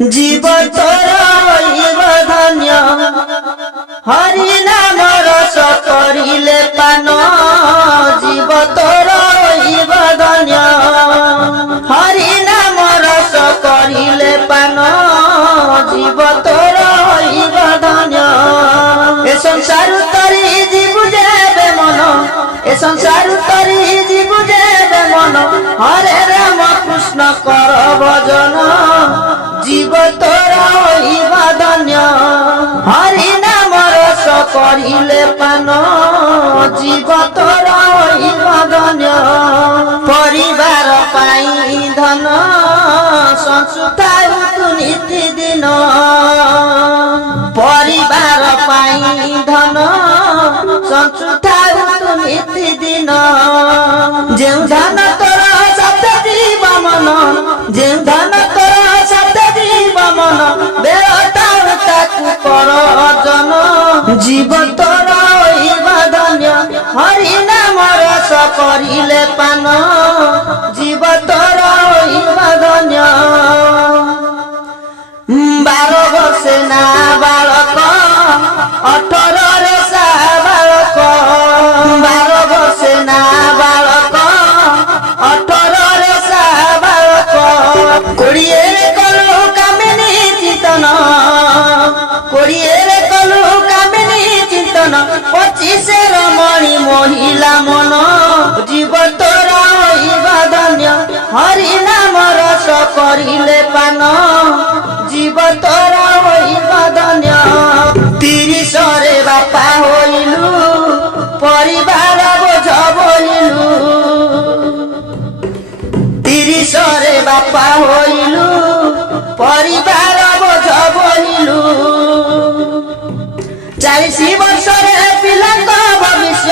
জীব তোর হইব ধন্য, হরি নাম রস করিলে পান। জীব তোর হইব ধন্য, হরি নাম রস করিলে পান। জীব তোর হইব ধন্য। এ সংসার তরি জীব যাবে মন, এ সংসার তরি জীব যাবে মন। হরে রাম কৃষ্ণ কর ভজন, জীব তোর হইব ধন্য। হরি নাম রস করিলে পান। জীব তোর হইব ধন্য। পরিবার পাই ধন, সংস্থায় নীতি দিন। পরিবার পাই ধন, সংস্থায় নীতি দিন। যে ধন তোর সাথে জীব মন, যে ধন তোর সাথে জীব মন। বেড়াও তাকু কর অর্জন, জীব তোর হইব ধন্য। হরি নাম রস করিলে পান। জীব তোর হইব ধন্য। 12 ବର୍ଷେ ନା ବାଳକ, 18ରେ ସାବାଳକ। 12 ବର୍ଷେ ନା ବାଳକ, 18ରେ ସାବାଳକ। 20ରେ କଲୁ କାମିନୀ ଚିନ୍ତନ, 20ରେ କଲୁ କାମିନୀ ଚିନ୍ତନ। 25ରେ ରମଣୀ ମହିଳା ମନ, জীব তোর হইব ধন্য। হরি নাম রস করিলে পান। জীব তোর হইব ধন্য। 30ରେ বাপা হইলু, পরিবার বোঝ বইলু। 30ରେ বাপা হইলু, পরিবার বোঝ বইলু। 40 ବର୍ଷରେ ପିଲାଙ୍କ ଭବିଷ୍ୟ,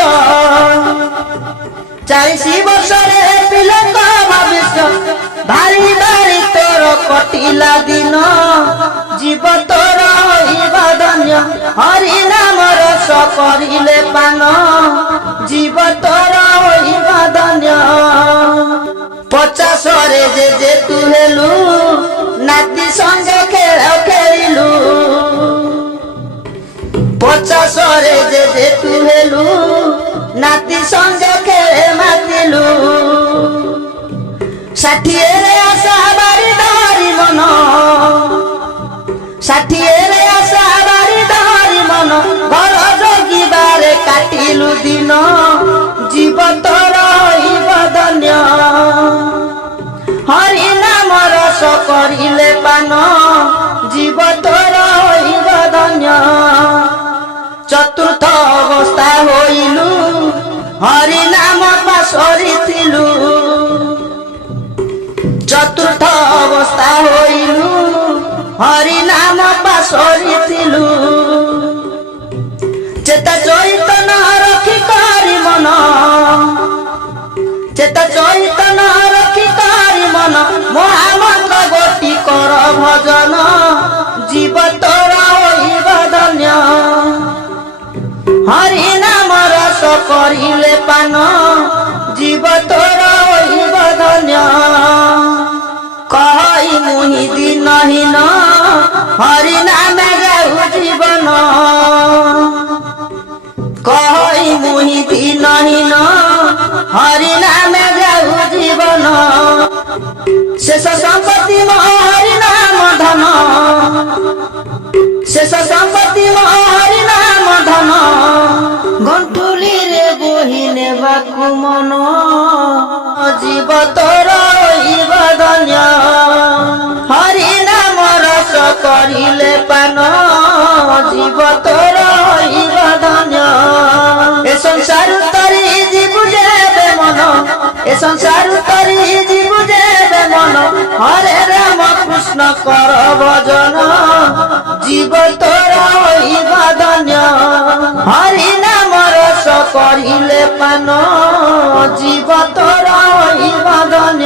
40 ବର୍ଷରେ ପିଲାଙ୍କ ଭବିଷ୍ୟ। ଭାରି ଭାରି ତୋର କଟିଲା ଦିନ, জীব তোর হইব ধন্য। হরি নাম রস করিলে পান। জীব তোর হইব ধন্য। 50ରେ যে তু হেলু, নাতি সঙ্গে খেল খেলিলু। 50ରେ যে তু হেলু, নাতি সঙ্গে খেলে মাতিলু। 60ରେ আশা বাড়ি ধরি মন, 60ରେ আশা বাড়ি ধরি মন। ঘর জগিবারে কাটিলু দিন, জীব তোর হইব ধন্য। হরি নাম রস করিলে পান। জীব তোর হইব ধন্য। চতুর্থ অবস্থা হইলু, হরি নাম পাশরিথিলু। চতুর্থ অবস্থা হইলু, হরি নাম পাশরিথিলু। চেতা চৈতন্য রক্ষি করি মন, চেতা চৈতন্য রক্ষি করি মন। মহামন্ত্র গোটি কর ভজন, জীব তোর হইব ধন্য। হরি নাম রস করিলে পান। জীব তোর হইব ধন্য। কই মুহি দিনহীন, হরি নামে যাও জীবন। কই মুহি দিনহীন, হরি নামে যাও জীবন। শেষ সম্পত্তি হরি নাম ধন, শেষ সম্পত্তি হরি নাম ধন। গন্ঠুলিরে বহি নেবাকু মন, জীব তোর হইব ধন্য। হরি নাম রস করিলে পান। জীব তোর হইব ধন্য। এ সংসার তরি জীব যাবে মন, এ সংসার তরি জীব যাবে মন। হরে রাম কৃষ্ণ কর ভজন, জীব তোর হইব ধন্য। হরি নাম রস করিলে পান। জীব তোর হইব ধন্য।